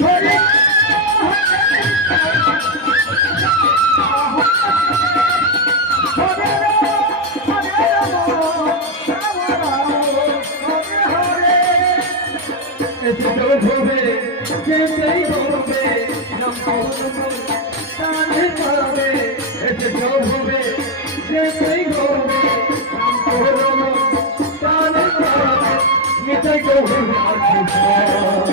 হরে নাম কৃষ্ণ নাম হবে যেতেই হবে নাম করবে তানে 有人为爱拼搏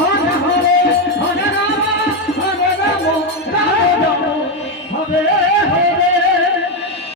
Hare Hare.